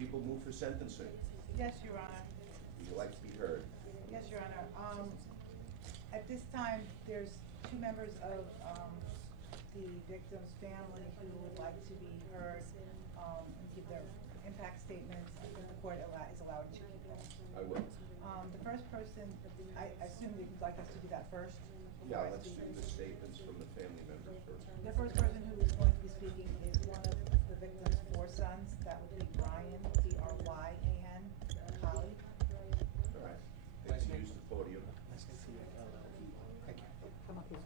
People move for sentencing. Yes, Your Honor. Would you like to be heard? Yes, Your Honor. At this time, there's two members of the victim's family who would like to be heard and give their impact statements. I think the court is allowed two people. I will. The first person, I assume that you'd like us to do that first? Yeah, let's do the statements from the family members first. The first person who is going to be speaking is one of the victim's four sons. That would be Brian, B-R-Y-A-N, Colley. All right. Please use the podium. Thank you. Come on, please.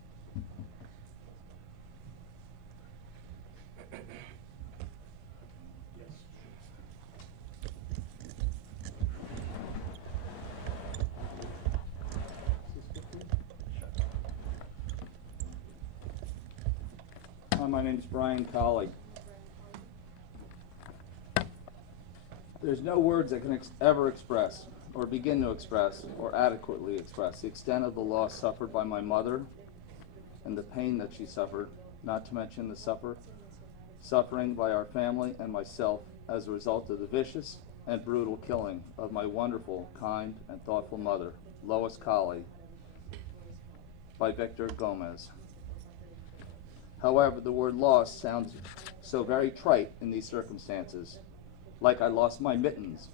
Hi, my name is Brian Colley. There's no words that can ever express, or begin to express, or adequately express the extent of the loss suffered by my mother and the pain that she suffered, not to mention the suffering by our family and myself as a result of the vicious and brutal killing of my wonderful, kind, and thoughtful mother, Lois Colley, by Victor Gomez. However, the word loss sounds so very trite in these circumstances, like I lost my mittens.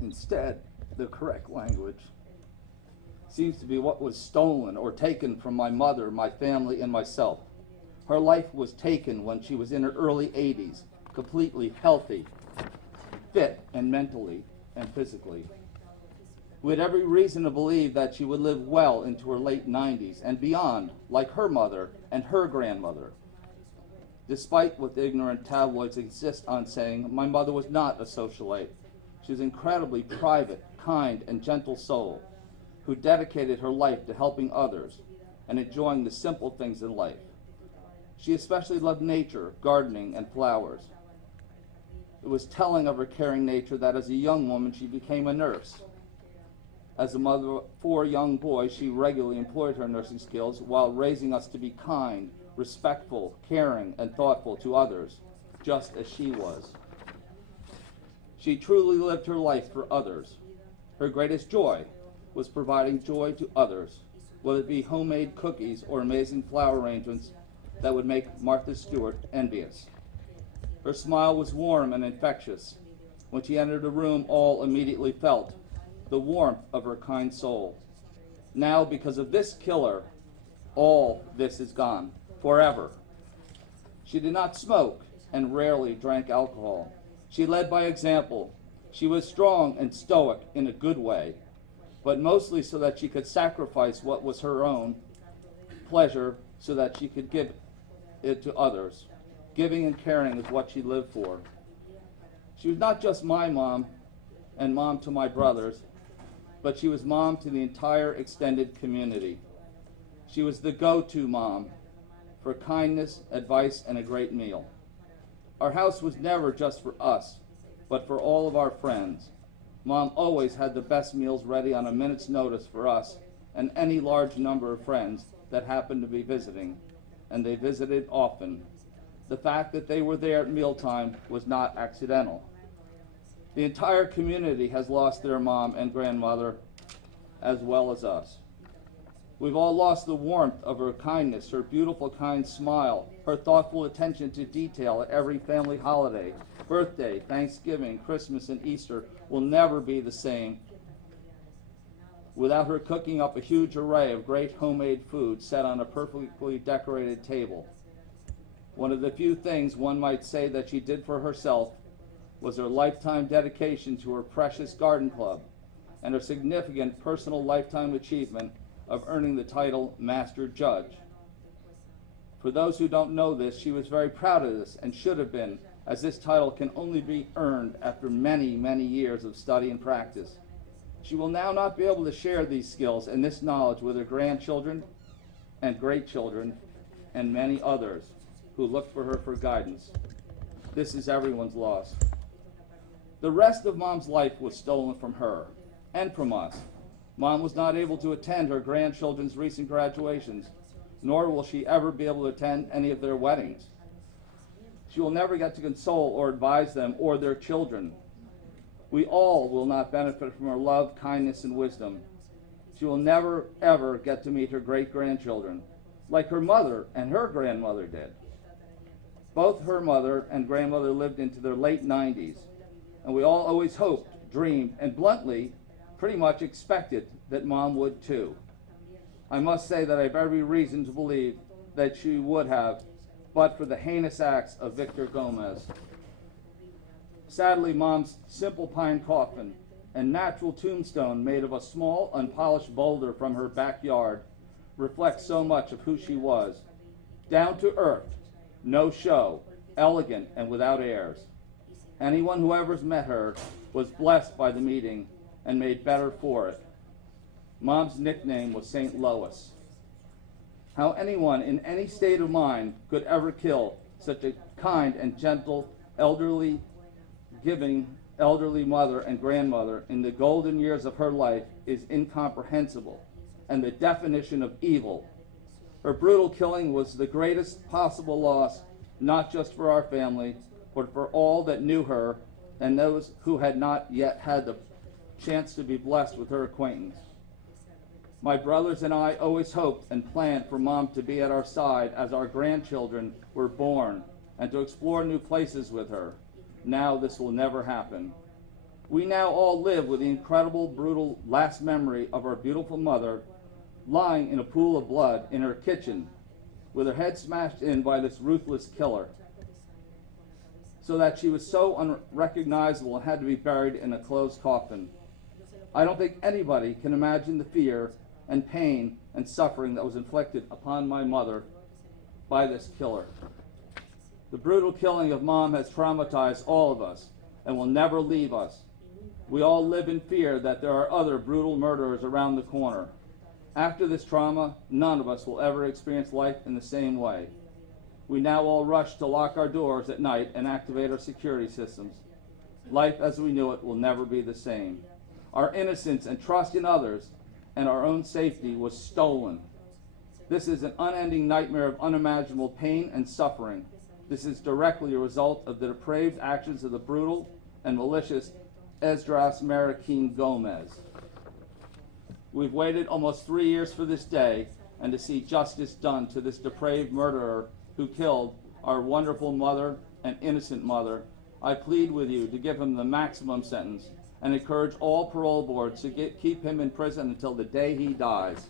Instead, the correct language seems to be what was stolen or taken from my mother, my family, and myself. Her life was taken when she was in her early 80s, completely healthy, fit, and mentally and physically. We had every reason to believe that she would live well into her late 90s and beyond, like her mother and her grandmother. Despite what the ignorant tabloids insist on saying, my mother was not a socialite. She was an incredibly private, kind, and gentle soul who dedicated her life to helping others and enjoying the simple things in life. She especially loved nature, gardening, and flowers. It was telling of her caring nature that as a young woman she became a nurse. As a mother of 4 young boys, she regularly employed her nursing skills while raising us to be kind, respectful, caring, and thoughtful to others, just as she was. She truly lived her life for others. Her greatest joy was providing joy to others, whether it be homemade cookies or amazing flower arrangements that would make Martha Stewart envious. Her smile was warm and infectious. When she entered a room, all immediately felt the warmth of her kind soul. Now, because of this killer, all this is gone, forever. She did not smoke and rarely drank alcohol. She led by example. She was strong and stoic in a good way, but mostly so that she could sacrifice what was her own pleasure so that she could give it to others. Giving and caring is what she lived for. She was not just my mom and mom to my brothers, but she was mom to the entire extended community. She was the go-to mom for kindness, advice, and a great meal. Our house was never just for us, but for all of our friends. Mom always had the best meals ready on a minute's notice for us and any large number of friends that happened to be visiting, and they visited often. The fact that they were there at mealtime was not accidental. The entire community has lost their mom and grandmother, as well as us. We've all lost the warmth of her kindness, her beautiful, kind smile, her thoughtful attention to detail at every family holiday. Birthday, Thanksgiving, Christmas, and Easter will never be the same without her cooking up a huge array of great homemade food set on a perfectly decorated table. One of the few things one might say that she did for herself was her lifetime dedication to her precious garden club and her significant personal lifetime achievement of earning the title Master Judge. For those who don't know this, she was very proud of this and should have been, as this title can only be earned after many, many years of study and practice. She will now not be able to share these skills and this knowledge with her grandchildren and great-children and many others who look for her for guidance. This is everyone's loss. The rest of Mom's life was stolen from her and from us. Mom was not able to attend her grandchildren's recent graduations, nor will she ever be able to attend any of their weddings. She will never get to console or advise them or their children. We all will not benefit from her love, kindness, and wisdom. She will never, ever get to meet her great-grandchildren, like her mother and her grandmother did. Both her mother and grandmother lived into their late 90s, and we all always hoped, dreamed, and bluntly, pretty much expected that Mom would too. I must say that I have every reason to believe that she would have, but for the heinous acts of Victor Gomez. Sadly, Mom's simple pine coffin and natural tombstone made of a small, unpolished boulder from her backyard reflects so much of who she was. Down to earth, no show, elegant and without airs. Anyone who ever met her was blessed by the meeting and made better for it. Mom's nickname was St. Lois. How anyone in any state of mind could ever kill such a kind and gentle, elderly, giving elderly mother and grandmother in the golden years of her life is incomprehensible and the definition of evil. Her brutal killing was the greatest possible loss, not just for our family, but for all that knew her and those who had not yet had the chance to be blessed with her acquaintance. My brothers and I always hoped and planned for Mom to be at our side as our grandchildren were born and to explore new places with her. Now this will never happen. We now all live with the incredible, brutal last memory of our beautiful mother lying in a pool of blood in her kitchen with her head smashed in by this ruthless killer, so that she was so unrecognizable and had to be buried in a closed coffin. I don't think anybody can imagine the fear and pain and suffering that was inflicted upon my mother by this killer. The brutal killing of Mom has traumatized all of us and will never leave us. We all live in fear that there are other brutal murderers around the corner. After this trauma, none of us will ever experience life in the same way. We now all rush to lock our doors at night and activate our security systems. Life as we knew it will never be the same. Our innocence and trust in others and our own safety was stolen. This is an unending nightmare of unimaginable pain and suffering. This is directly a result of the depraved actions of the brutal and malicious Esdras Marroquin Gomez. We've waited almost 3 years for this day and to see justice done to this depraved murderer who killed our wonderful mother and innocent mother. I plead with you to give him the maximum sentence and encourage all parole boards to keep him in prison until the day he dies.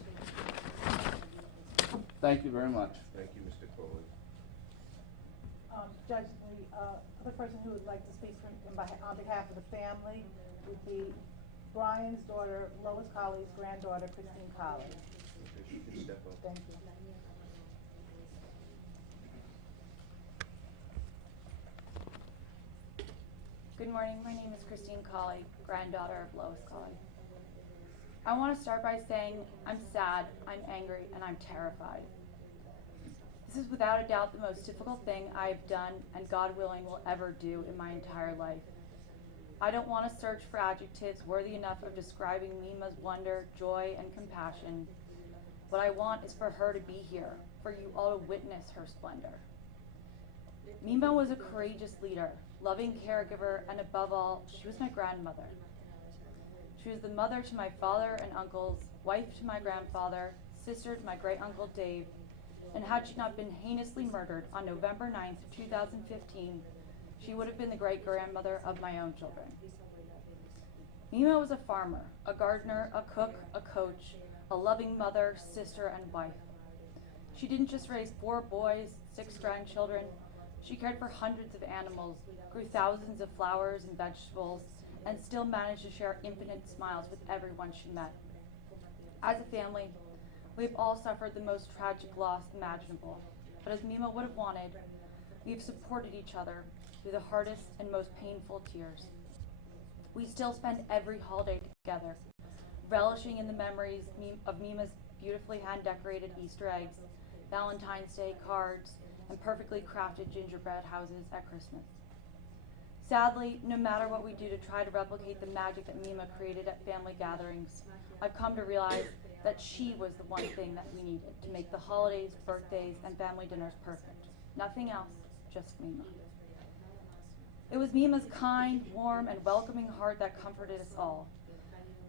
Thank you very much. Thank you, Mr. Colley. Judge, the other person who would like to speak on behalf of the family would be Brian's daughter, Lois Colley's granddaughter, Christine Colley. If you can step up. Thank you. Good morning, my name is Christine Colley, granddaughter of Lois Colley. I want to start by saying I'm sad, I'm angry, and I'm terrified. This is without a doubt the most difficult thing I've done and God willing will ever do in my entire life. I don't want to search for adjectives worthy enough of describing Mima's wonder, joy, and compassion. What I want is for her to be here, for you all to witness her splendor. Mima was a courageous leader, loving caregiver, and above all, she was my grandmother. She was the mother to my father and uncles, wife to my grandfather, sister to my great-uncle Dave, and had she not been heinously murdered on November 9th, 2015, she would have been the great-grandmother of my own children. Mima was a farmer, a gardener, a cook, a coach, a loving mother, sister, and wife. She didn't just raise 4 boys, 6 grandchildren. She cared for hundreds of animals, grew thousands of flowers and vegetables, and still managed to share infinite smiles with everyone she met. As a family, we've all suffered the most tragic loss imaginable, but as Mima would have wanted, we've supported each other through the hardest and most painful tears. We still spend every holiday together, relishing in the memories of Mima's beautifully hand-decorated Easter eggs, Valentine's Day cards, and perfectly crafted gingerbread houses at Christmas. Sadly, no matter what we do to try to replicate the magic that Mima created at family gatherings, I've come to realize that she was the one thing that we needed to make the holidays, birthdays, and family dinners perfect. Nothing else, just Mima. It was Mima's kind, warm, and welcoming heart that comforted us all.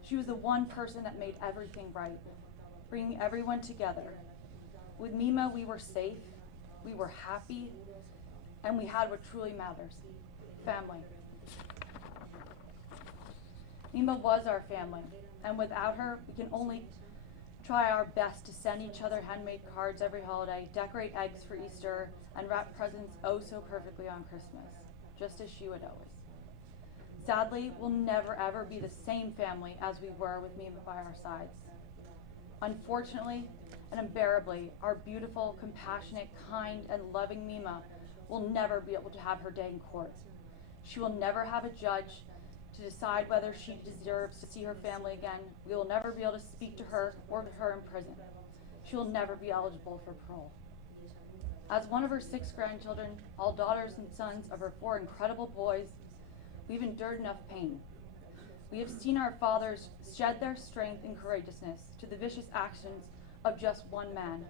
She was the one person that made everything right, bringing everyone together. With Mima, we were safe, we were happy, and we had what truly matters, family. Mima was our family, and without her, we can only try our best to send each other handmade cards every holiday, decorate eggs for Easter, and wrap presents oh so perfectly on Christmas, just as she would always. Sadly, we'll never ever be the same family as we were with Mima by our sides. Unfortunately and unbearably, our beautiful, compassionate, kind, and loving Mima will never be able to have her day in court. She will never have a judge to decide whether she deserves to see her family again. We will never be able to speak to her or to her in prison. She will never be eligible for parole. As one of her 6 grandchildren, all daughters and sons of her 4 incredible boys, we've endured enough pain. We have seen our fathers shed their strength and courageousness to the vicious actions of just one man.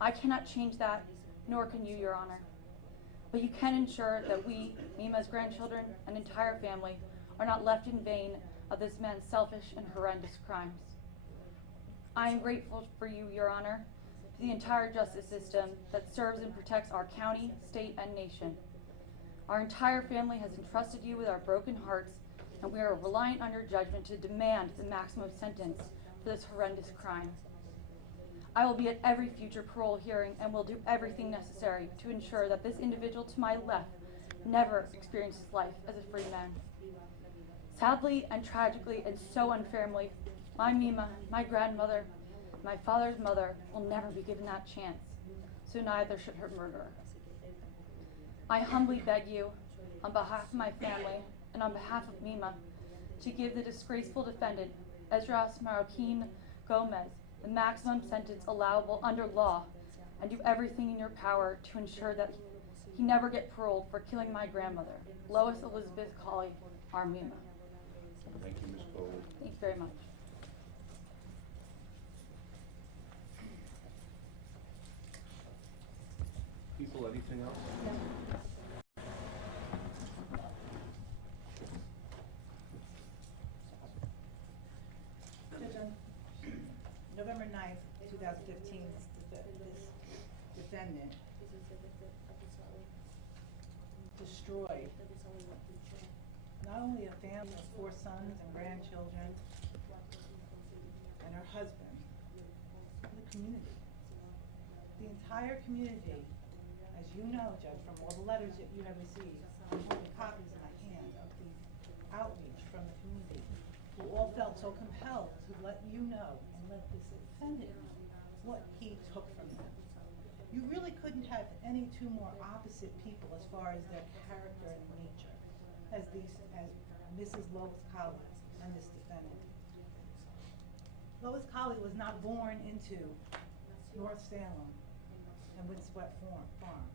I cannot change that, nor can you, Your Honor. But you can ensure that we, Mima's grandchildren, and entire family, are not left in vain of this man's selfish and horrendous crimes. I am grateful for you, Your Honor, to the entire justice system that serves and protects our county, state, and nation. Our entire family has entrusted you with our broken hearts, and we are reliant on your judgment to demand the maximum sentence for this horrendous crime. I will be at every future parole hearing and will do everything necessary to ensure that this individual to my left never experiences life as a free man. Sadly and tragically and so unfairly, my Mima, my grandmother, my father's mother will never be given that chance, so neither should her murderer. I humbly beg you, on behalf of my family and on behalf of Mima, to give the disgraceful defendant, Esdras Marroquin Gomez, the maximum sentence allowable under law, and do everything in your power to ensure that he never get paroled for killing my grandmother, Lois Elizabeth Colley, our Mima. Thank you, Ms. Colley. Thanks very much. People, anything else? Judge, on November 9th, 2015, this defendant destroyed not only a family of 4 sons and grandchildren and her husband, but the community. The entire community, as you know, Judge, from all the letters that you have received, I'm holding copies in my hand of the outreach from the community, who all felt so compelled to let you know and let this defendant know what he took from them. You really couldn't have any 2 more opposite people as far as their character and nature as Mrs. Lois Colley and this defendant. Lois Colley was not born into North Salem and Windswept Farm.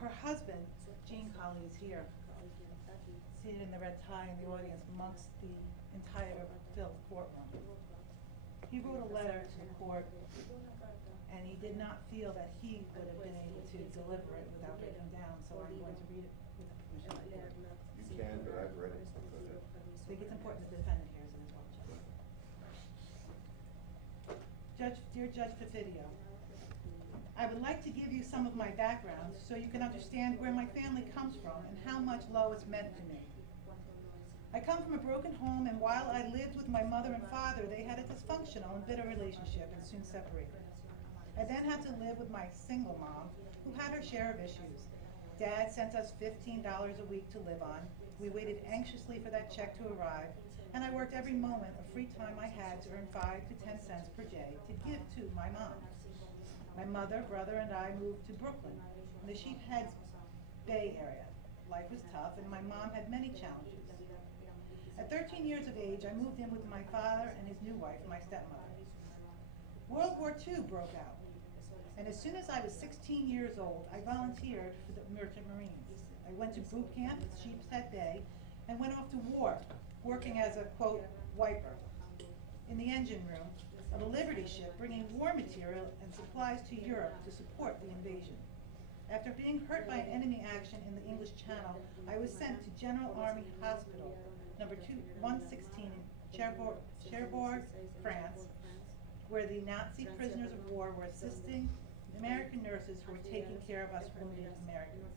Her husband, Gene Colley, is here, seated in the red tie in the audience amongst the entire filled courtroom. He wrote a letter to the court, and he did not feel that he would have been able to deliver it without breaking down, so I'm going to read it with the permission of the court. You can, but I've read it. Go ahead. I think it's important the defendant hears it as well, Judge. Dear Judge Perfidio, I would like to give you some of my background so you can understand where my family comes from and how much Lois meant to me. I come from a broken home, and while I lived with my mother and father, they had a dysfunctional and bitter relationship and soon separated. I then had to live with my single mom, who had her share of issues. Dad sent us $15 a week to live on. We waited anxiously for that check to arrive, and I worked every moment of free time I had to earn 5 to 10 cents per day to give to my mom. My mother, brother, and I moved to Brooklyn, in the Sheephead Bay area. Life was tough, and my mom had many challenges. At 13 years of age, I moved in with my father and his new wife, my stepmother. World War II broke out, and as soon as I was 16 years old, I volunteered for the Merchant Marines. I went to boot camp at Sheephead Bay and went off to war, working as a, quote, wiper in the engine room of a Liberty ship bringing war material and supplies to Europe to support the invasion. After being hurt by an enemy action in the English Channel, I was sent to General Army Hospital, number 116 in Cherbourg, France, where the Nazi prisoners of war were assisting American nurses who were taking care of us wounded Americans.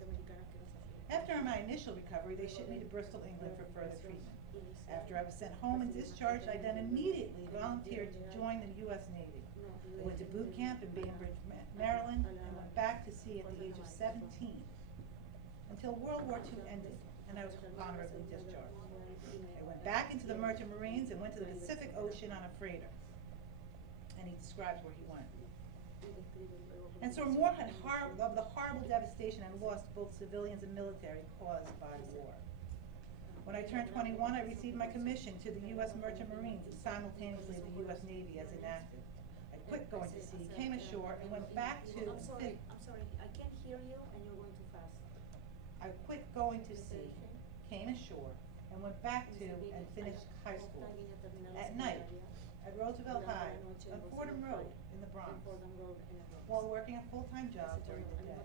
After my initial recovery, they shipped me to Bristol, England for further treatment. After I was sent home and discharged, I then immediately volunteered to join the U.S. Navy. I went to boot camp in Bainbridge, Maryland, and went back to sea at the age of 17, until World War II ended, and I was honorably discharged. I went back into the Merchant Marines and went to the Pacific Ocean on a freighter. And he describes where he went. And saw more of the horrible devastation and loss to both civilians and military caused by war. When I turned 21, I received my commission to the U.S. Merchant Marines and simultaneously the U.S. Navy as inactive. I quit going to sea, came ashore, and went back to... I'm sorry, I can't hear you and you're going too fast. I quit going to sea, came ashore, and went back to and finished high school at night at Roosevelt High on Fordham Road in the Bronx, while working a full-time job during the day.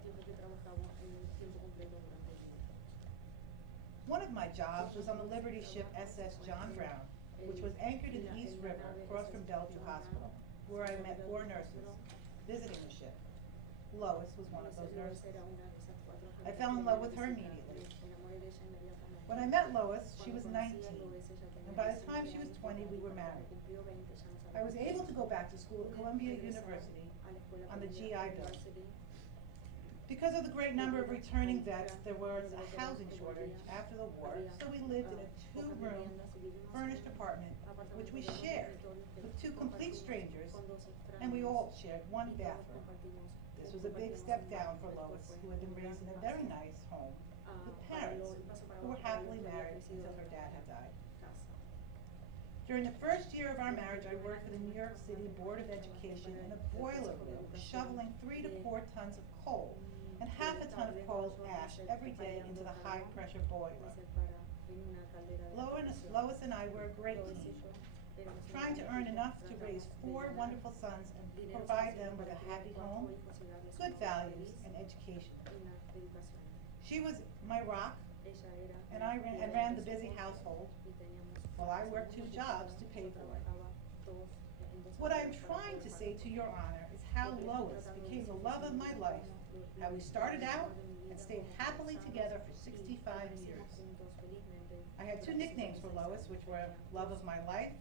One of my jobs was on the Liberty ship SS John Brown, which was anchored in the East River across from Bellevue Hospital, where I met 4 nurses visiting the ship. Lois was one of those nurses. I fell in love with her immediately. When I met Lois, she was 19, and by the time she was 20, we were married. I was able to go back to school at Columbia University on the GI Bill. Because of the great number of returning vets, there was a housing shortage after the war, so we lived in a 2-room furnished apartment, which we shared with 2 complete strangers, and we all shared 1 bathroom. This was a big step down for Lois, who had been raised in a very nice home with parents who were happily married until her dad had died. During the first year of our marriage, I worked for the New York City Board of Education in a boiler room, shoveling 3 to 4 tons of coal and half a ton of coal ash every day into the high-pressure boiler. Lois and I were a great team, trying to earn enough to raise 4 wonderful sons and provide them with a happy home, good values, and education. She was my rock, and I ran the busy household, while I worked 2 jobs to pay for it. What I'm trying to say to your honor is how Lois became the love of my life, how we started out and stayed happily together for 65 years. I had 2 nicknames for Lois, which were Love of My Life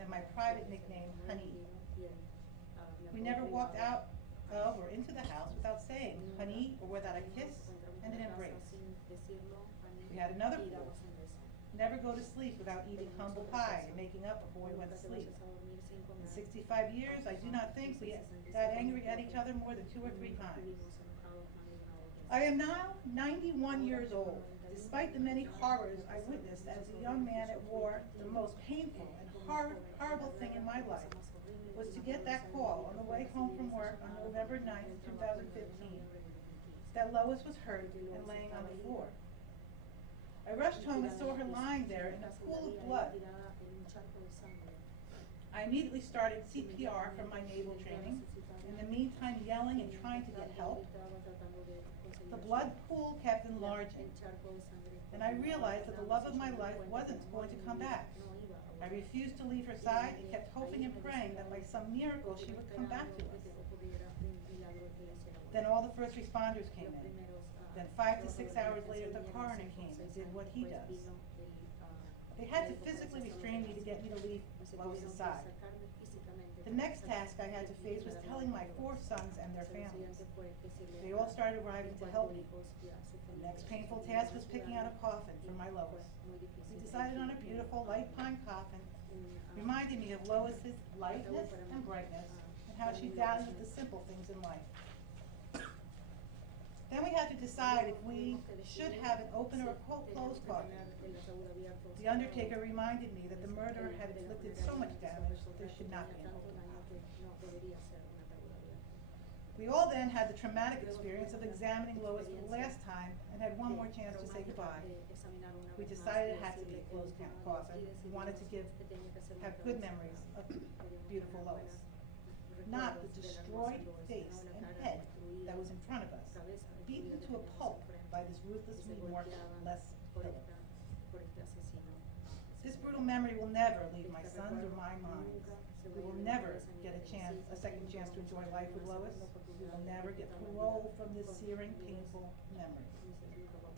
and my private nickname, Honey. We never walked out of or into the house without saying honey or without a kiss and an embrace. We had another rule: never go to sleep without eating humble pie and making up before we went to sleep. In 65 years, I do not think we got angry at each other more than 2 or 3 times. I am now 91 years old. Despite the many horrors I witnessed as a young man at war, the most painful and horrible thing in my life was to get that call on the way home from work on November 9th, 2015, that Lois was hurt and laying on the floor. I rushed home and saw her lying there in a pool of blood. I immediately started CPR from my naval training, in the meantime yelling and trying to get help. The blood pool kept enlarging, and I realized that the love of my life wasn't going to come back. I refused to leave her side and kept hoping and praying that by some miracle she would come back to us. Then all the first responders came in. Then 5 to 6 hours later, the coroner came and did what he does. They had to physically restrain me to get me to leave Lois's side. The next task I had to face was telling my 4 sons and their families. They all started arriving to help me. The next painful task was picking out a coffin for my Lois. We decided on a beautiful light pine coffin, reminding me of Lois's lightness and brightness, and how she valued the simple things in life. Then we had to decide if we should have an open or a closed coffin. The undertaker reminded me that the murderer had inflicted so much damage that there should not be an open coffin. We all then had the traumatic experience of examining Lois for the last time and had one more chance to say goodbye. We decided it had to be a closed coffin. We wanted to have good memories of beautiful Lois. not the destroyed face and head that was in front of us, beaten to a pulp by this ruthlessly remorseless killer. This brutal memory will never leave my sons or my minds. We will never get a second chance to enjoy life with Lois. We will never get parole from this searing, painful memory.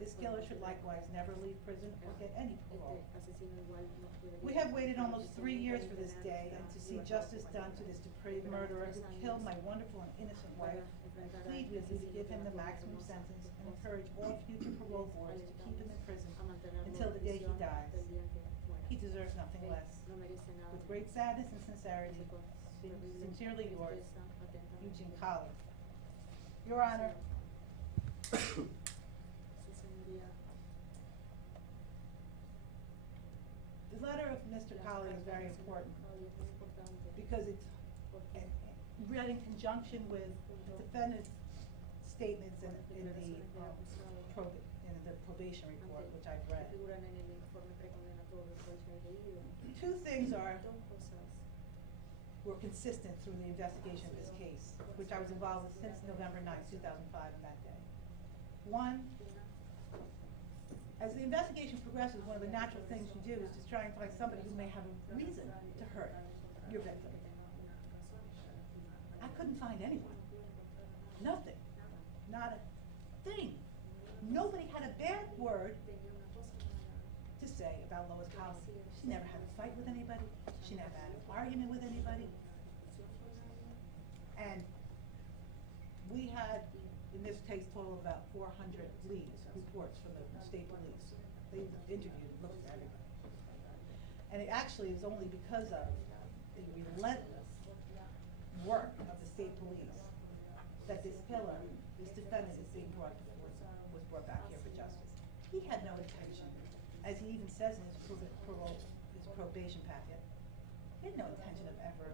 This killer should likewise never leave prison or get any parole. We have waited almost 3 years for this day and to see justice done to this depraved murderer who killed my wonderful and innocent wife. I plead with you to give him the maximum sentence and encourage all future parole boards to keep him in prison until the day he dies. He deserves nothing less. With great sadness and sincerity, sincerely yours, Eugene Colley. Your Honor, the letter of Mr. Colley is very important because it's read in conjunction with the defendant's statements in the probation report, which I've read. Two things were consistent through the investigation of this case, which I was involved with since November 9th, 2005, and that day. One, as the investigation progresses, one of the natural things you do is to try and find somebody who may have a reason to hurt your victim. I couldn't find anyone. Nothing. Not a thing. Nobody had a bad word to say about Lois Colley. She never had a fight with anybody. She never had an argument with anybody. And we had, in this case, total of about 400 reports from the state police. They interviewed and looked at everybody. And it actually was only because of the relentless work of the state police that this killer, this defendant is being brought before, was brought back here for justice. He had no intention, as he even says in his probation packet, he had no intention of ever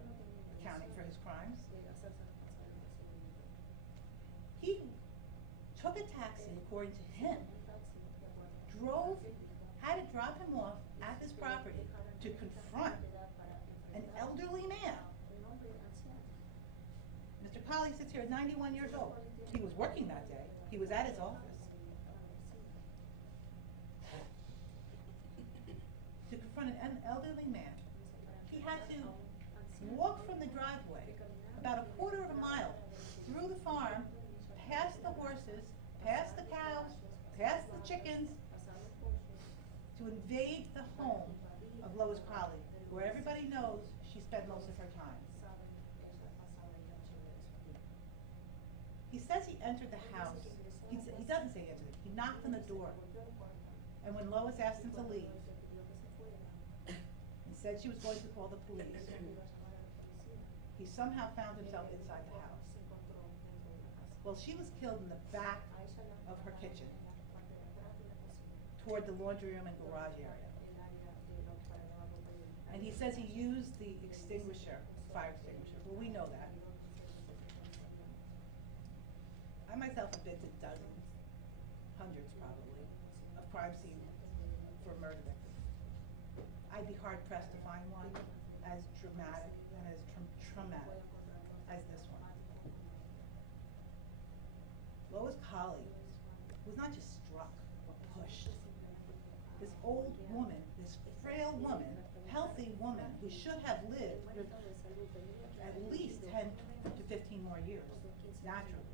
accounting for his crimes. He took a taxi, according to him, had to drop him off at this property to confront an elderly man. Mr. Colley sits here at 91 years old. He was working that day. He was at his office. To confront an elderly man, he had to walk from the driveway about a quarter of a mile through the farm, past the horses, past the cows, past the chickens, to invade the home of Lois Colley, where everybody knows she spent most of her time. He says he entered the house. He doesn't say he entered it. He knocked on the door. And when Lois asked him to leave, he said she was going to call the police. He somehow found himself inside the house. Well, she was killed in the back of her kitchen, toward the laundry room and garage area. And he says he used the extinguisher, fire extinguisher. Well, we know that. I myself have been to dozens, hundreds probably, of crime scenes for murder victims. I'd be hard pressed to find one as dramatic and as traumatic as this one. Lois Colley was not just struck or pushed. This old woman, this frail woman, healthy woman who should have lived at least 10 to 15 more years, naturally.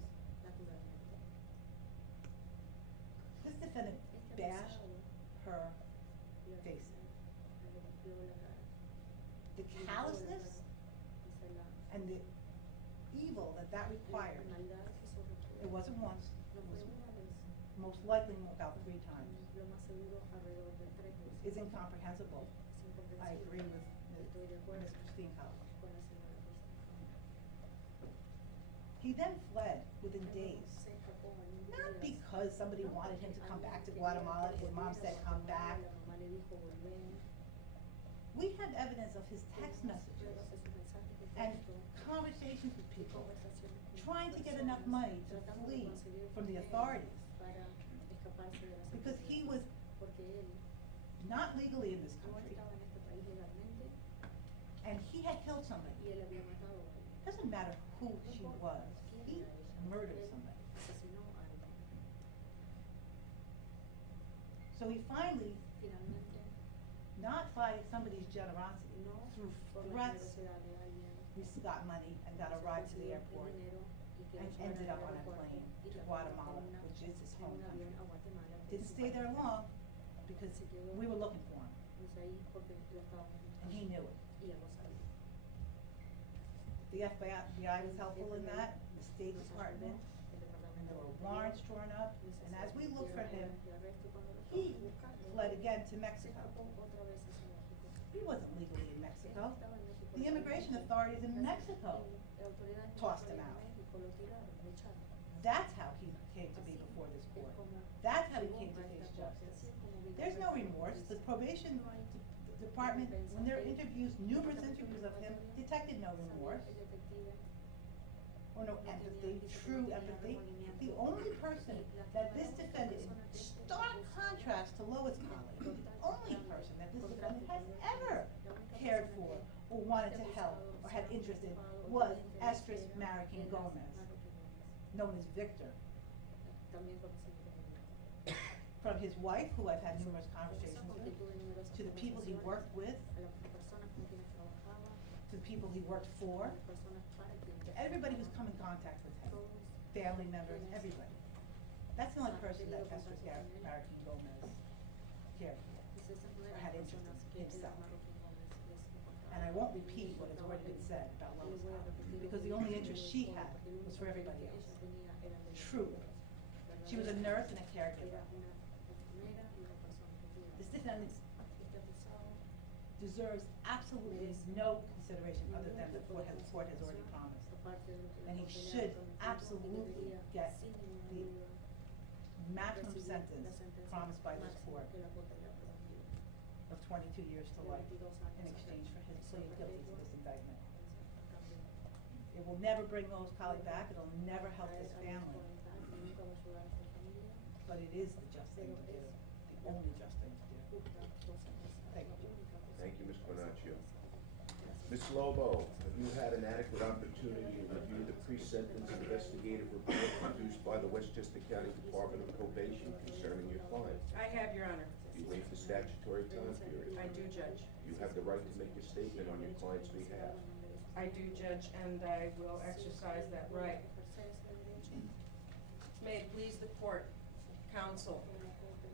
This defendant bashed her face in. The callousness and the evil that required, it wasn't once, it was most likely about 3 times, is incomprehensible. I agree with Ms. Christine Colley. He then fled within days. Not because somebody wanted him to come back to Guatemala, his mom said come back. We have evidence of his text messages and conversations with people trying to get enough money to flee from the authorities because he was not legally in this country and he had killed somebody. Doesn't matter who she was, he murdered somebody. So he finally, not by somebody's generosity, through threats, we got money and got a ride to the airport and ended up on a plane to Guatemala, which is his home country. Didn't stay there long because we were looking for him, and he knew it. The FBI was helpful in that, the State Department, and there were warrants drawn up, and as we looked for him, he fled again to Mexico. He wasn't legally in Mexico. The immigration authorities in Mexico tossed him out. That's how he came to be before this court. That's how he came to face justice. There's no remorse. The probation department, when there interviews, numerous interviews of him, detected no remorse or no empathy, true empathy. The only person that this defendant, in stark contrast to Lois Colley, the only person that this defendant has ever cared for or wanted to help or had interest in was Estris Marican Gomez, known as Victor. From his wife, who I've had numerous conversations with, to the people he worked with, to the people he worked for, to everybody who's come in contact with him, family members, everybody. That's the only person that Estris Marican Gomez cared for, or had interest in himself. And I won't repeat what has already been said about Lois Colley, because the only interest she had was for everybody else. Truly. She was a nurse and a caregiver. This defendant deserves absolutely no consideration other than the court has already promised. And he should absolutely get the maximum sentence promised by this court of 22 years to life in exchange for his plea of guilty to this indictment. It will never bring Lois Colley back, it'll never help his family, but it is the just thing to do, the only just thing to do. Thank you. Thank you, Ms. Bonaccio. Ms. Lobo, have you had an adequate opportunity to review the pre-sentence investigative report produced by the Westchester County Department of Probation concerning your client? I have, Your Honor. You waive the statutory time period. I do, Judge. You have the right to make a statement on your client's behalf. I do, Judge, and I will exercise that right. May it please the court, counsel,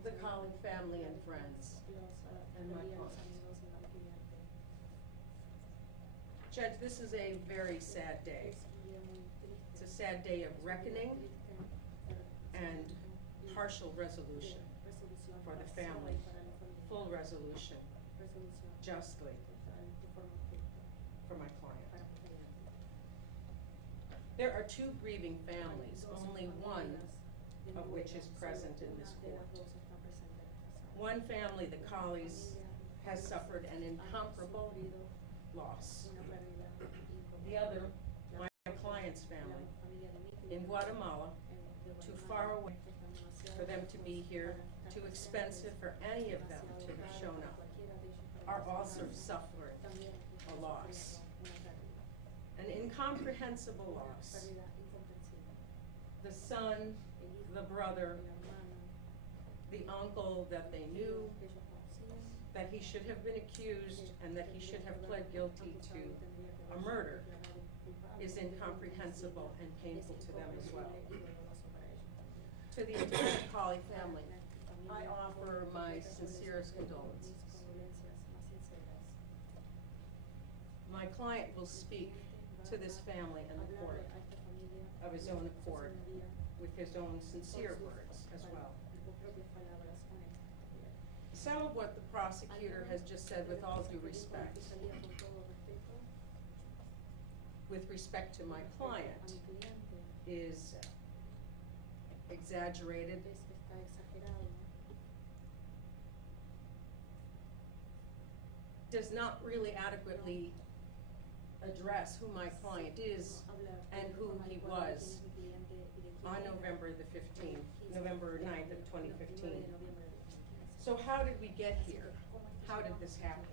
the Colley family and friends, and my client. Judge, this is a very sad day. It's a sad day of reckoning and partial resolution for the family, full resolution, justly, for my client. There are two grieving families, only one of which is present in this court. One family, the Colleys, has suffered an incomparable loss. The other, my client's family, in Guatemala, too far away for them to be here, too expensive for any of them to have shown up, are also suffering a loss, an incomprehensible loss. The son, the brother, the uncle that they knew, that he should have been accused and that he should have pled guilty to a murder, is incomprehensible and painful to them as well. To the entire Colley family, I offer my sincerest condolences. My client will speak to this family in the court of his own accord, with his own sincere words as well. Some of what the prosecutor has just said, with all due respect, with respect to my client, is exaggerated, does not really adequately address who my client is and who he was on November the 15th, November 9th of 2015. So how did we get here? How did this happen?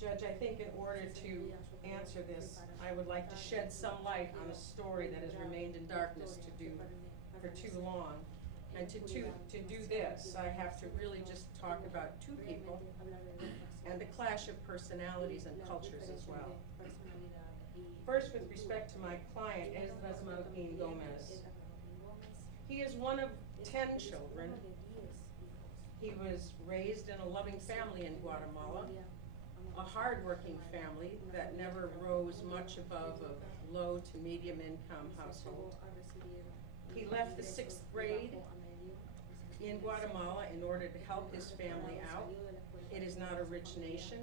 Judge, I think in order to answer this, I would like to shed some light on a story that has remained in darkness for too long. And to do this, I have to really just talk about two people and the clash of personalities and cultures as well. First, with respect to my client, Esdras Martin Gomez. He is one of 10 children. He was raised in a loving family in Guatemala, a hardworking family that never rose much above a low to medium income household. He left the 6th grade in Guatemala in order to help his family out. It is not a rich nation.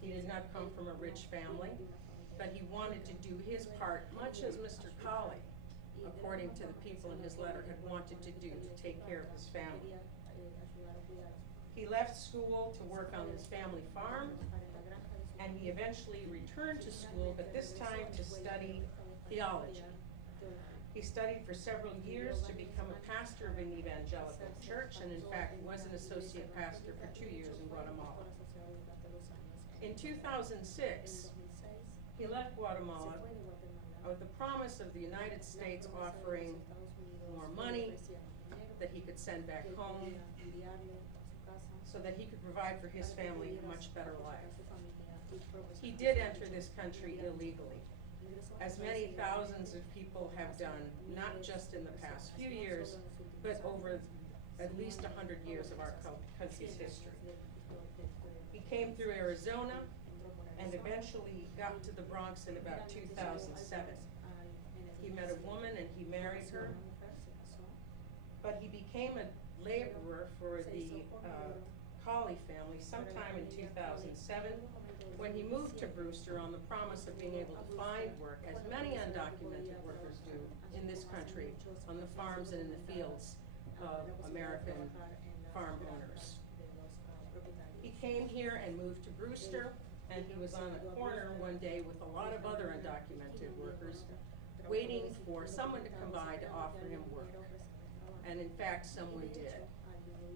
He did not come from a rich family, but he wanted to do his part, much as Mr. Colley, according to the people in his letter, had wanted to do to take care of his family. He left school to work on his family farm, and he eventually returned to school, but this time to study theology. He studied for several years to become a pastor of an evangelical church, and in fact was an associate pastor for 2 years in Guatemala. In 2006, he left Guatemala with the promise of the United States offering more money that he could send back home so that he could provide for his family a much better life. He did enter this country illegally, as many thousands of people have done, not just in the past few years, but over at least 100 years of our country's history. He came through Arizona and eventually got to the Bronx in about 2007. He met a woman and he married her, but he became a laborer for the Colley family sometime in 2007 when he moved to Brewster on the promise of being able to find work, as many undocumented workers do in this country, on the farms and in the fields of American farm owners. He came here and moved to Brewster, and he was on a corner one day with a lot of other undocumented workers waiting for someone to come by to offer him work. And in fact, someone did.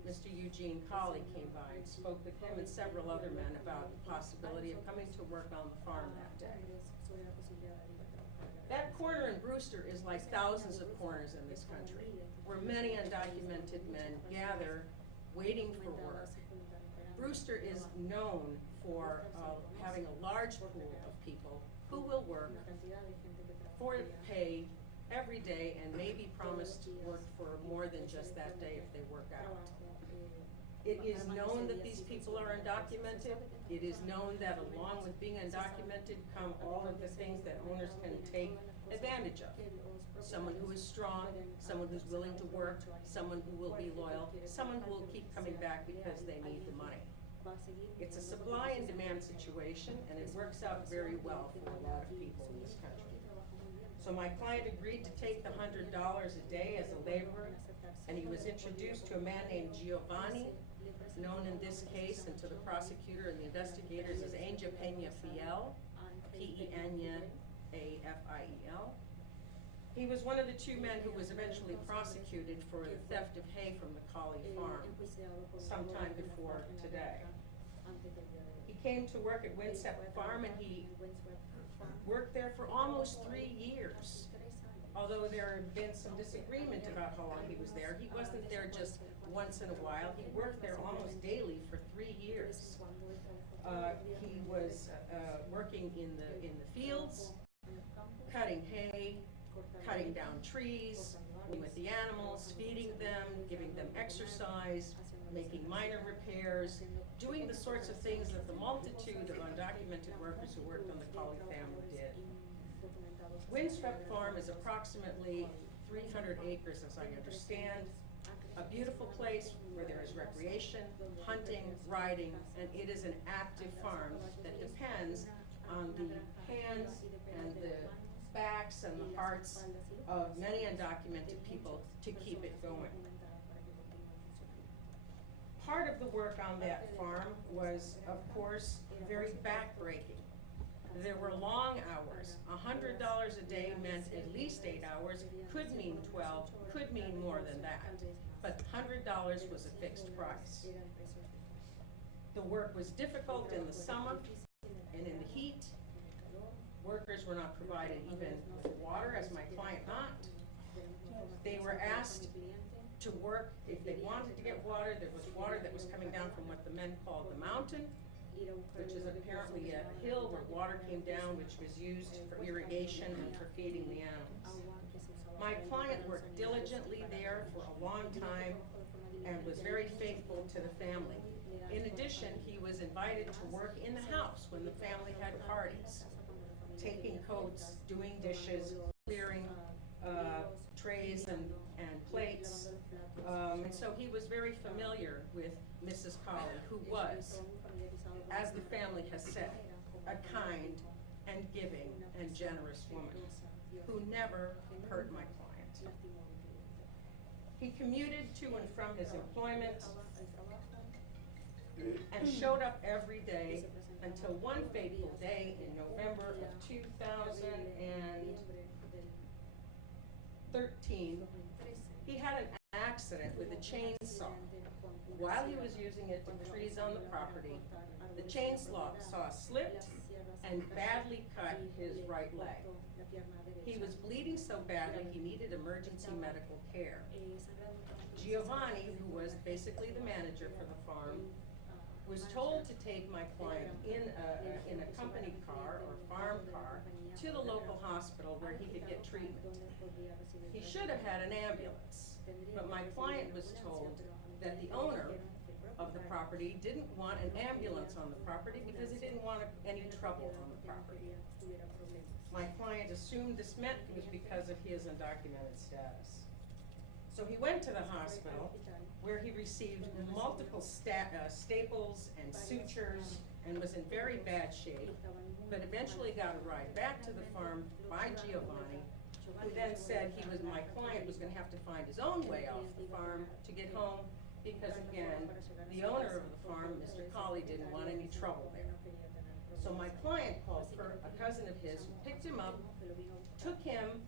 Mr. Eugene Colley came by and spoke with him and several other men about the possibility of coming to work on the farm that day. That corner in Brewster is like thousands of corners in this country, where many undocumented men gather waiting for work. Brewster is known for having a large pool of people who will work for pay every day and maybe promise to work for more than just that day if they work out. It is known that these people are undocumented. It is known that along with being undocumented come all of the things that owners can take advantage of. Someone who is strong, someone who's willing to work, someone who will be loyal, someone who will keep coming back because they need the money. It's a supply and demand situation, and it works out very well for a lot of people in this country. So my client agreed to take the $100 a day as a laborer, and he was introduced to a man named Giovanni, known in this case and to the prosecutor and the investigators as Angel Peña Fiel, P-E-N-A-F-I-E-L. He was one of the 2 men who was eventually prosecuted for the theft of hay from the Colley farm sometime before today. He came to work at Winsett Farm, and he worked there for almost 3 years. Although there had been some disagreement about how long he was there, he wasn't there just once in a while. He worked there almost daily for 3 years. He was working in the fields, cutting hay, cutting down trees, with the animals, feeding them, giving them exercise, making minor repairs, doing the sorts of things that the multitude of undocumented workers who worked on the Colley family did. Windswept Farm is approximately 300 acres, as I understand, a beautiful place where there is recreation, hunting, riding, and it is an active farm that depends on the hands and the backs and the hearts of many undocumented people to keep it going. Part of the work on that farm was, of course, very backbreaking. There were long hours. $100 a day meant at least 8 hours, could mean 12, could mean more than that. But $100 was a fixed price. The work was difficult in the summer. and in the heat. Workers were not provided even with water, as my client not. They were asked to work, if they wanted to get water, there was water that was coming down from what the men called the mountain, which is apparently a hill where water came down, which was used for irrigation and for feeding the animals. My client worked diligently there for a long time and was very faithful to the family. In addition, he was invited to work in the house when the family had parties, taking coats, doing dishes, clearing trays and plates. And so he was very familiar with Mrs. Colley, who was, as the family has said, a kind and giving and generous woman who never hurt my client. He commuted to and from his employment and showed up every day until one fateful day in November of 2013. He had an accident with a chainsaw. While he was using it to trees on the property, the chainsaw slipped and badly cut his right leg. He was bleeding so badly he needed emergency medical care. Giovanni, who was basically the manager for the farm, was told to take my client in a company car or farm car to the local hospital where he could get treatment. He should have had an ambulance, but my client was told that the owner of the property didn't want an ambulance on the property because he didn't want any trouble on the property. My client assumed this meant it was because of his undocumented status. So he went to the hospital where he received multiple staples and sutures and was in very bad shape, but eventually got a ride back to the farm by Giovanni, who then said my client was gonna have to find his own way off the farm to get home because, again, the owner of the farm, Mr. Colley, didn't want any trouble there. So my client called for a cousin of his who picked him up, took him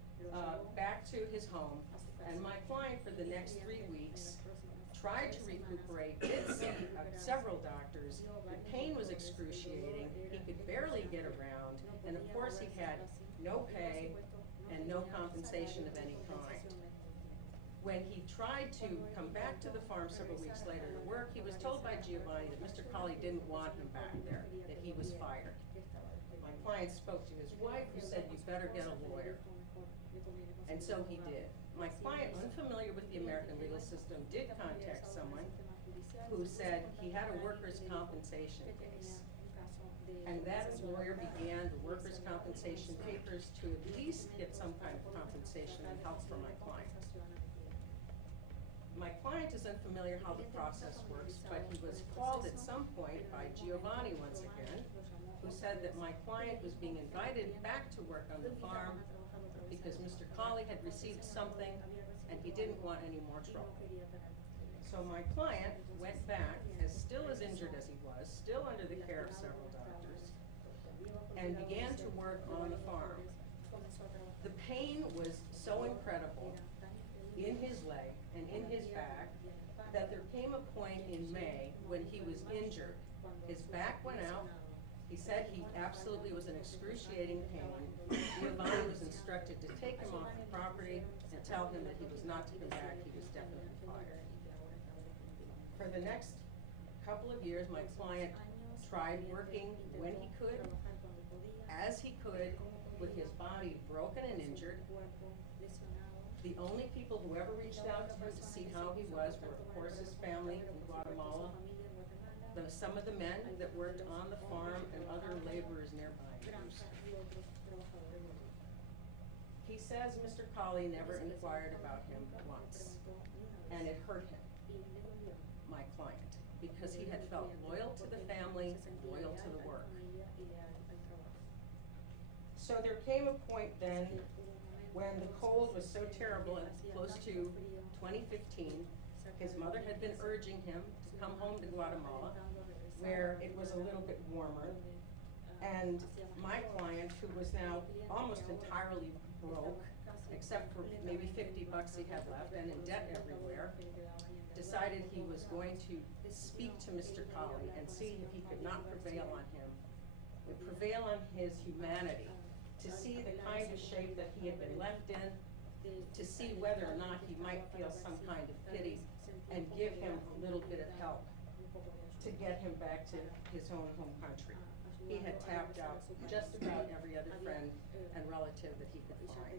back to his home, and my client for the next 3 weeks tried to recuperate, did see several doctors. The pain was excruciating, he could barely get around, and of course he had no pay and no compensation of any kind. When he tried to come back to the farm several weeks later to work, he was told by Giovanni that Mr. Colley didn't want him back there, that he was fired. My client spoke to his wife, who said, "You better get a lawyer." And so he did. My client, unfamiliar with the American legal system, did contact someone who said he had a workers' compensation case. And that lawyer began the workers' compensation papers to at least get some kind of compensation and help for my client. My client is unfamiliar how the process works, but he was called at some point by Giovanni once again, who said that my client was being invited back to work on the farm because Mr. Colley had received something and he didn't want any more trouble. So my client went back, still as injured as he was, still under the care of several doctors, and began to work on the farm. The pain was so incredible in his leg and in his back that there came a point in May when he was injured. His back went out. He said he absolutely was in excruciating pain. Giovanni was instructed to take him off the property and tell him that he was not to come back, he was definitely fired. For the next couple of years, my client tried working when he could, as he could, with his body broken and injured. The only people who ever reached out to him to see how he was were, of course, his family in Guatemala, some of the men that worked on the farm, and other laborers nearby. He says Mr. Colley never inquired about him once, and it hurt him, my client, because he had felt loyal to the family and loyal to the work. So there came a point then when the cold was so terrible, and close to 2015, his mother had been urging him to come home to Guatemala, where it was a little bit warmer. And my client, who was now almost entirely broke, except for maybe 50 bucks he had left and in debt everywhere, decided he was going to speak to Mr. Colley and see if he could not prevail on him prevail on his humanity, to see the kind of shape that he had been left in, to see whether or not he might feel some kind of pity, and give him a little bit of help to get him back to his own home country. He had tapped out just about every other friend and relative that he could find.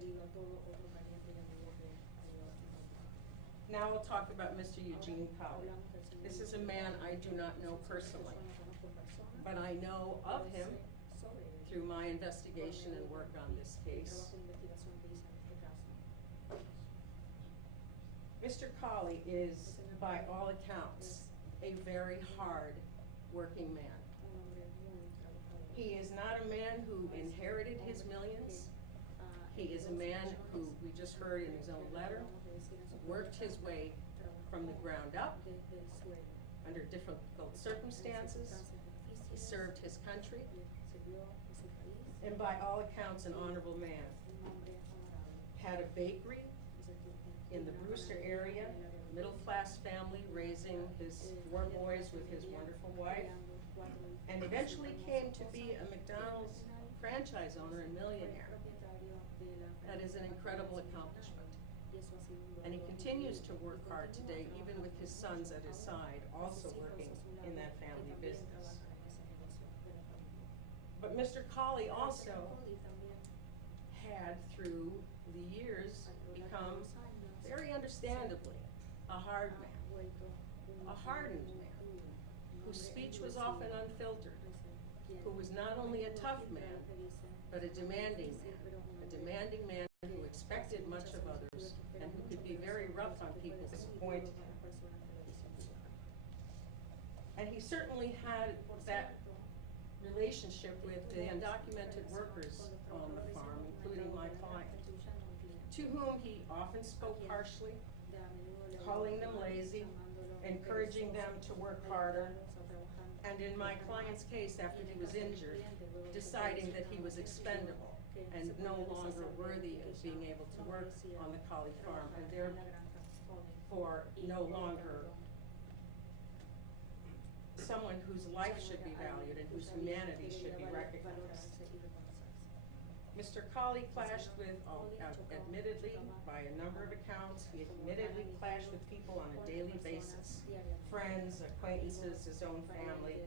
Now we'll talk about Mr. Eugene Colley. This is a man I do not know personally, but I know of him through my investigation and work on this case. Mr. Colley is, by all accounts, a very hard working man. He is not a man who inherited his millions. He is a man who, we just heard in his own letter, worked his way from the ground up under difficult circumstances. He served his country, and by all accounts, an honorable man. Had a bakery in the Brewster area, middle-class family, raising his 4 boys with his wonderful wife, and eventually came to be a McDonald's franchise owner and millionaire. That is an incredible accomplishment. And he continues to work hard today, even with his sons at his side, also working in that family business. But Mr. Colley also had, through the years, become, very understandably, a hard man, a hardened man, whose speech was often unfiltered, who was not only a tough man, but a demanding man who expected much of others and who could be very rough on people disappointed. And he certainly had that relationship with the undocumented workers on the farm, including my client, to whom he often spoke harshly, calling them lazy, encouraging them to work harder, and in my client's case, after he was injured, deciding that he was expendable and no longer worthy of being able to work on the Colley farm, and therefore no longer someone whose life should be valued and whose humanity should be recognized. Mr. Colley clashed with, admittedly, by a number of accounts, he admittedly clashed with people on a daily basis, friends, acquaintances, his own family.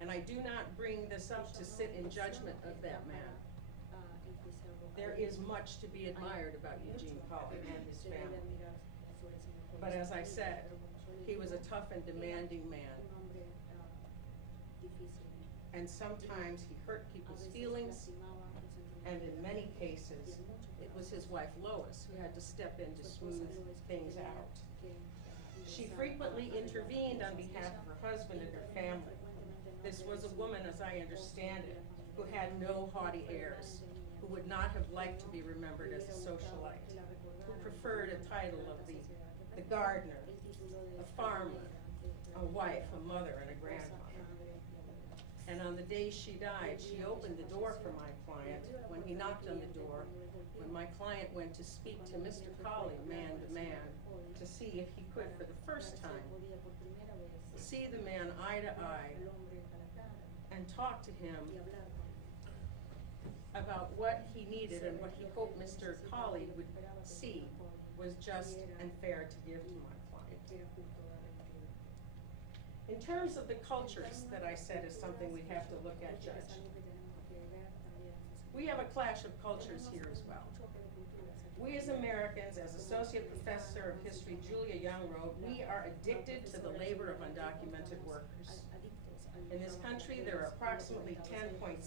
And I do not bring this up to sit in judgment of that man. There is much to be admired about Eugene Colley and his family. But as I said, he was a tough and demanding man. And sometimes he hurt people's feelings, and in many cases, it was his wife Lois who had to step in to smooth things out. She frequently intervened on behalf of her husband and her family. This was a woman, as I understand it, who had no haughty airs, who would not have liked to be remembered as a socialite, who preferred a title of the gardener, a farmer, a wife, a mother, and a grandmother. And on the day she died, she opened the door for my client. When he knocked on the door, when my client went to speak to Mr. Colley, man to man, to see if he could, for the first time, see the man eye to eye and talk to him about what he needed and what he hoped Mr. Colley would see was just and fair to give to my client. In terms of the cultures that I said is something we have to look at, Judge, we have a clash of cultures here as well. We as Americans, as Associate Professor of History Julia Young wrote, we are addicted to the labor of undocumented workers. In this country, there are approximately 10.7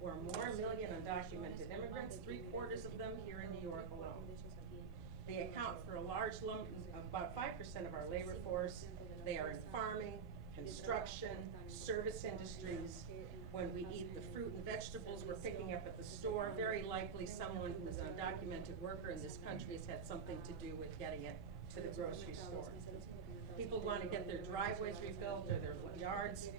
or more million undocumented immigrants, 3/4 of them here in New York alone. They account for a large lump, about 5% of our labor force. They are in farming, construction, service industries. When we eat the fruit and vegetables we're picking up at the store, very likely someone who is an undocumented worker in this country has had something to do with getting it to the grocery store. People want to get their driveways rebuilt or their yards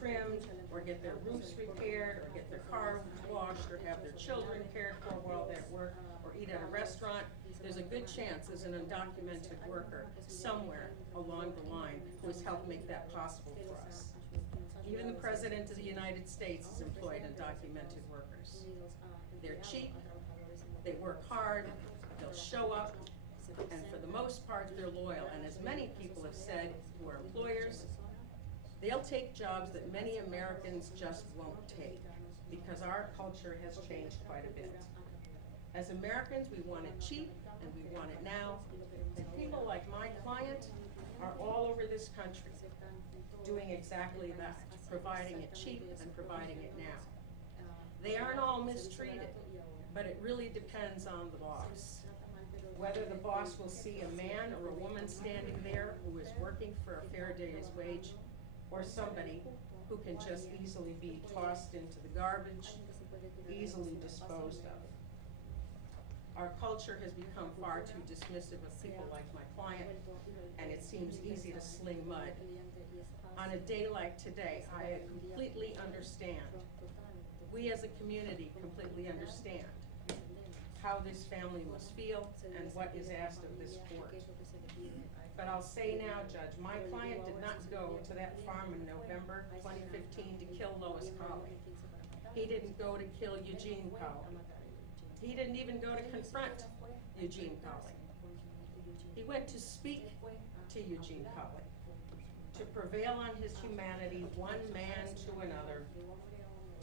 trimmed, or get their roofs repaired, or get their car washed, or have their children cared for while they're at work, or eat at a restaurant. There's a good chance there's an undocumented worker somewhere along the line who has helped make that possible for us. Even the President of the United States is employed undocumented workers. They're cheap, they work hard, they'll show up, and for the most part, they're loyal. And as many people have said who are employers, they'll take jobs that many Americans just won't take, because our culture has changed quite a bit. As Americans, we want it cheap, and we want it now, and people like my client are all over this country doing exactly that, providing it cheap and providing it now. They aren't all mistreated, but it really depends on the boss. Whether the boss will see a man or a woman standing there who is working for a fair day's wage, or somebody who can just easily be tossed into the garbage, easily disposed of. Our culture has become far too dismissive of people like my client, and it seems easy to sling mud. On a day like today, I completely understand. We as a community completely understand how this family must feel and what is asked of this court. But I'll say now, Judge, my client did not go to that farm in November 2015 to kill Lois Colley. He didn't go to kill Eugene Colley. He didn't even go to confront Eugene Colley. He went to speak to Eugene Colley, to prevail on his humanity, one man to another,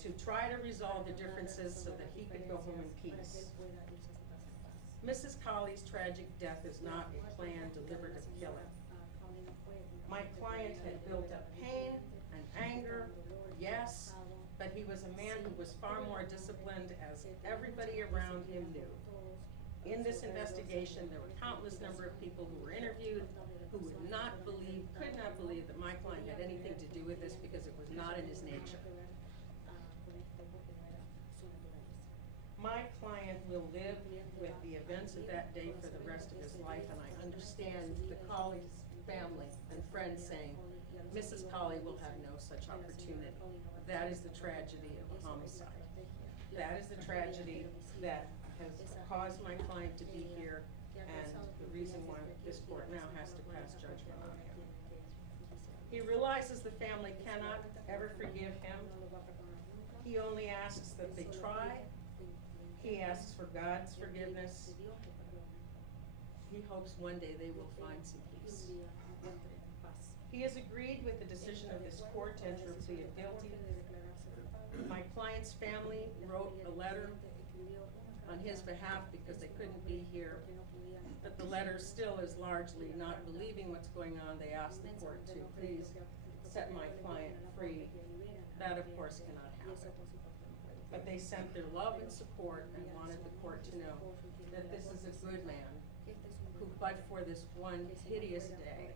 to try to resolve the differences so that he could go home in peace. Mrs. Colley's tragic death is not a planned, deliberative killing. My client had built up pain and anger, yes, but he was a man who was far more disciplined, as everybody around him knew. In this investigation, there were countless number of people who were interviewed who would not believe, could not believe that my client had anything to do with this, because it was not in his nature. My client will live with the events of that day for the rest of his life, and I understand the Colley family and friends saying, Mrs. Colley will have no such opportunity. That is the tragedy of a homicide. That is the tragedy that has caused my client to be here, and the reason why this court now has to pass judgment on him. He realizes the family cannot ever forgive him. He only asks that they try. He asks for God's forgiveness. He hopes one day they will find some peace. He has agreed with the decision of this court to enter a plea of guilty. My client's family wrote a letter on his behalf because they couldn't be here, but the letter still is largely not believing what's going on. They asked the court to please set my client free. That, of course, cannot happen. But they sent their love and support and wanted the court to know that this is a good man who, but for this one hideous day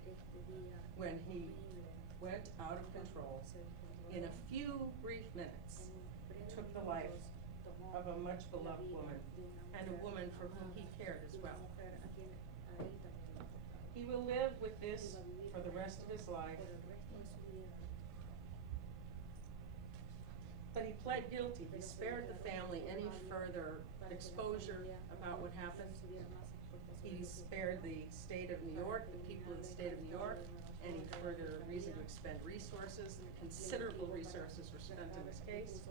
when he went out of control, in a few brief minutes, took the life of a much beloved woman, and a woman for whom he cared as well. He will live with this for the rest of his life. But he pled guilty. He spared the family any further exposure about what happened. He spared the state of New York, the people of the state of New York, any further reason to expend resources. Considerable resources were spent in this case.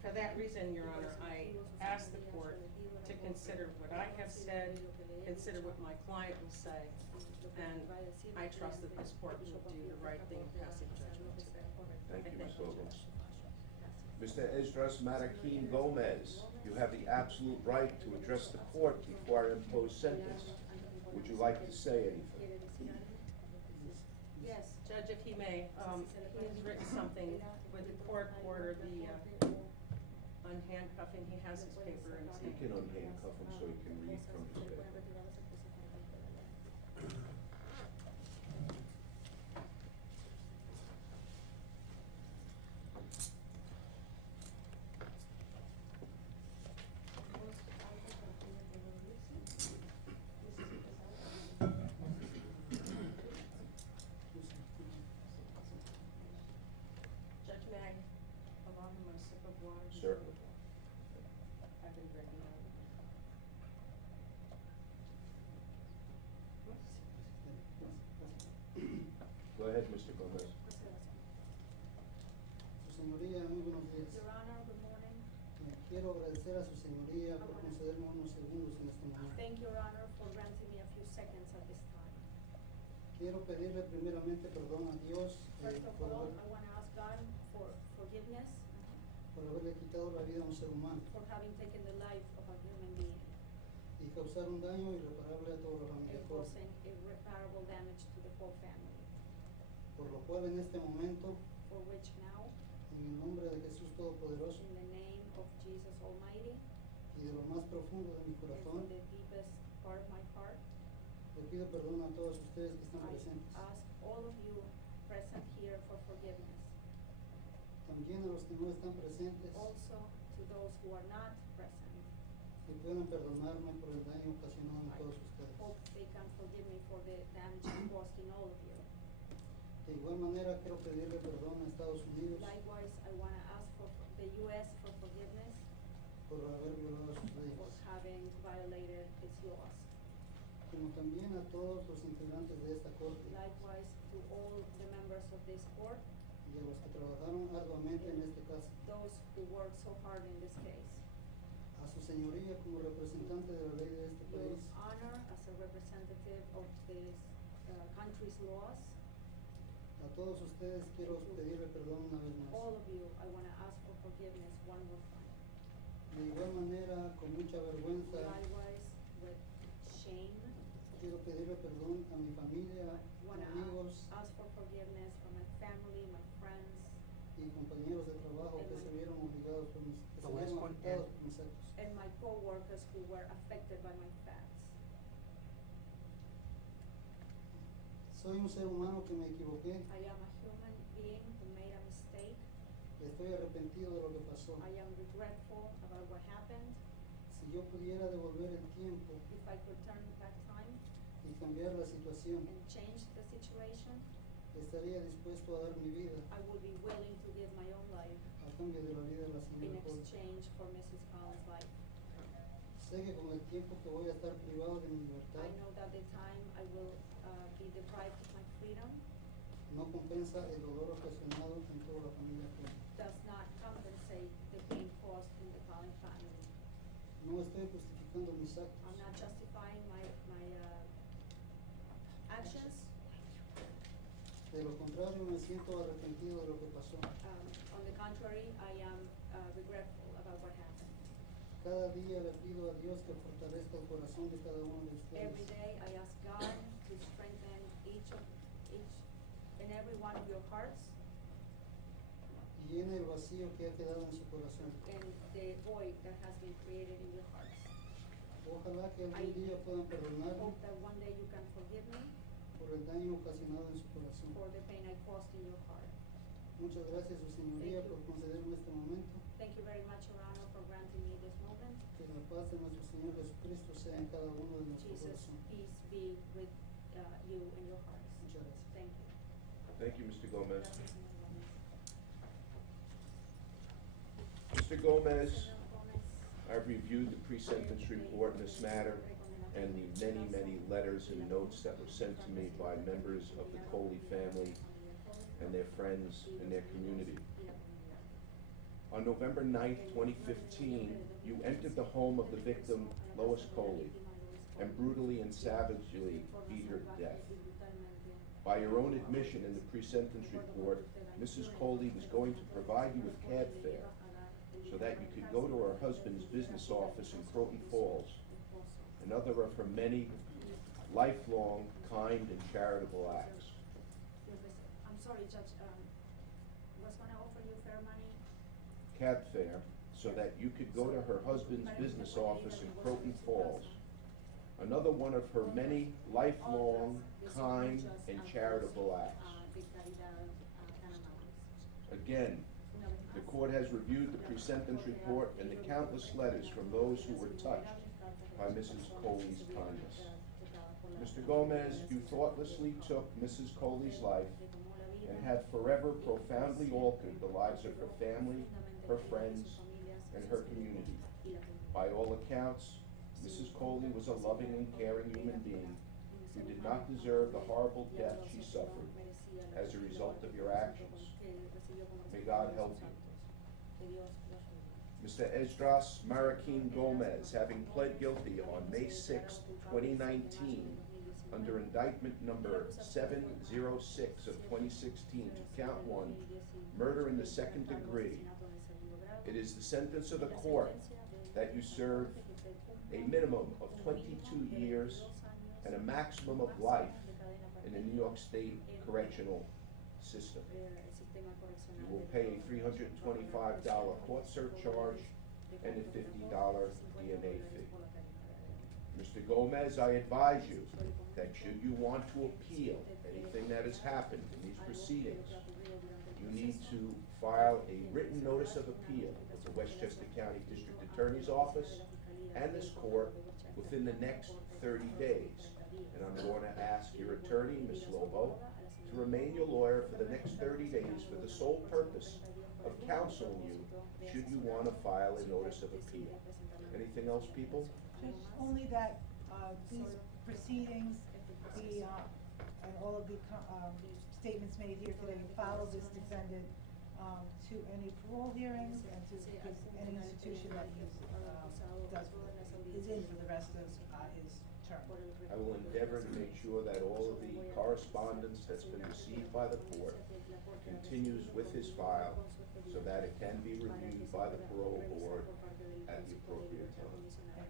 For that reason, Your Honor, I ask the court to consider what I have said, consider what my client will say, and I trust that this court will do the right thing in passing judgment today. Thank you, Ms. Lobo. Mr. Esdras Maraquin Gomez, you have the absolute right to address the court before I impose sentence. Would you like to say anything? Yes, Judge, if he may, he has written something with the court order, the unhandcuffing. He has his paper in his You hand. can unhandcuff him so he can read from his paper. Judge, may I allow him a sip of water? Certainly. I've been drinking it. Go ahead, Mr. Gomez. Quiero agradecer a su señoría por concederme unos segundos en este momento. Thank Your Honor for granting me a few seconds at this time. Quiero pedirle primeramente perdón a Dios First of por, all, haber- I want to ask God for forgiveness por haberle quitado la vida a un ser humano for having taken the life of a human being y causar un daño irreparable a toda la familia and Colley. causing irreparable damage to the whole family. Por lo cual en este momento, For which now, en el nombre de Jesús Todopoderoso in the name of Jesus Almighty, y de lo más profundo de mi and from corazón, the deepest part of my heart, le pido perdón a todos ustedes que están I presentes. ask all of you present here for forgiveness. También a los que no están presentes, Also to those who are not present, que puedan perdonarme por el daño ocasionado en I todos ustedes. hope they can forgive me for the damage caused in all of you. De igual manera, quiero pedirle perdón a Estados Unidos Likewise, I want to ask for the U.S. for forgiveness por haber violado sus for leyes, having violated its laws. como también a todos los integrantes de esta corte Likewise, to all the members of this court, y a los que trabajaron arduamente en este caso. those who worked so hard in this case. A su señoría como representante de la ley de este Your país, Honor, as a representative of this country's laws, a todos ustedes quiero pedirle perdón una vez all más. of you, I want to ask for forgiveness one more time. De igual manera, con mucha vergüenza, Likewise, with shame, quiero pedirle perdón a mi familia, want to amigos ask for forgiveness from my family, my friends, y compañeros de trabajo que se vieron obligados por mis, que se The last vieron one, afectados and- por mis actos. and my co-workers who were affected by my facts. Soy un ser humano que me equivoqué, I am a human being who made a mistake. estoy arrepentido de lo que pasó. I am regretful about what happened. Si yo pudiera devolver el tiempo If I could turn back time y cambiar la situación, and change the situation, estaría dispuesto a dar mi vida I would be willing to give my own life a cambio de la vida de la in señora Colley. exchange for Mrs. Collins' life. Sé que con el tiempo que voy a estar privado de mi libertad I know that the time I will be deprived of my freedom no compensa el dolor ocasionado en toda la familia Colley. does not compensate the pain caused in the Collins family. No estoy justificando mis I'm actos, not justifying my actions. de lo contrario me siento arrepentido de lo que pasó. On the contrary, I am regretful about what happened. Cada día le pido a Dios que fortalezca el corazón de cada uno de Every ustedes day, I ask God to strengthen each and every one of your hearts y llene el vacío que ha quedado en su corazón. and the void that has been created in your hearts. Ojalá que algún día puedan I perdonarme hope that one day you can forgive me por el daño ocasionado en su corazón. for the pain I caused in your heart. Muchas gracias, su señoría, Thank you. por concederme este momento. Thank you very much, Your Honor, for granting me this moment. Que la paz de nuestro Señor Jesucristo sea en cada uno de nuestro Jesus, corazón. peace be with you in your hearts. Muchas gracias. Thank you. Thank you, Mr. Gomez. Gracias, señor Gómez. Mr. Gomez, Señor Gómez, I've reviewed the pre-sentence report in this matter and the many, many letters and notes that were sent to me by members of the Colley family and their friends and their community. On November 9th, 2015, you entered the home of the victim, Lois Colley, and brutally and savagely beat her to death. By your own admission in the pre-sentence report, Mrs. Colley was going to provide you with cab fare so that you could go to her husband's business office in Croton Falls, another of her many lifelong, kind, and charitable acts. I'm sorry, Judge, was gonna offer you fair money? Cab fare so that you could go to her husband's business office in Croton Falls, another one of her many lifelong, kind, and charitable acts. Again, the court has reviewed the pre-sentence report and the countless letters from those who were touched by Mrs. Colley's kindness. Mr. Gomez, you thoughtlessly took Mrs. Colley's life and have forever profoundly altered the lives of her family, her friends, and her community. By all accounts, Mrs. Colley was a loving and caring human being who did not deserve the horrible death she suffered as a result of your actions. May God help you. Mr. Esdras Marroquin Gomez, having pled guilty on May 6, 2019, under indictment number 706 of 2016 to count 1, murder in the second degree. It is the sentence of the court that you serve a minimum of 22 years and a maximum of life in the New York State correctional system. You will pay a $325 court surcharge and a $50 DNA fee. Mr. Gomez, I advise you that should you want to appeal anything that has happened in these proceedings, you need to file a written notice of appeal with the Westchester County District Attorney's Office and this court within the next 30 days. And I'm going to ask your attorney, Ms. Lobo, to remain your lawyer for the next 30 days for the sole purpose of counseling you should you want to file a notice of appeal. Anything else, people? Just only that, these proceedings, and all of the, statements made here today follow this defendant, to any parole hearings and to any institution that he's, is in for the rest of, his term. I will endeavor to make sure that all of the correspondence that's been received by the court continues with his file so that it can be reviewed by the parole board at the appropriate time.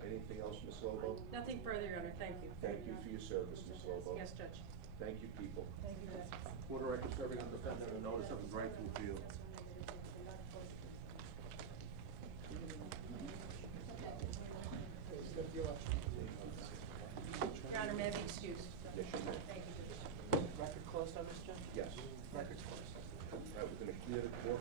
Anything else, Ms. Lobo? Nothing further, Your Honor, thank you. Thank you for your service, Ms. Lobo. Yes, Judge. Thank you, people. Thank you, Justice. For the record, serving on defendant a notice of his right to appeal.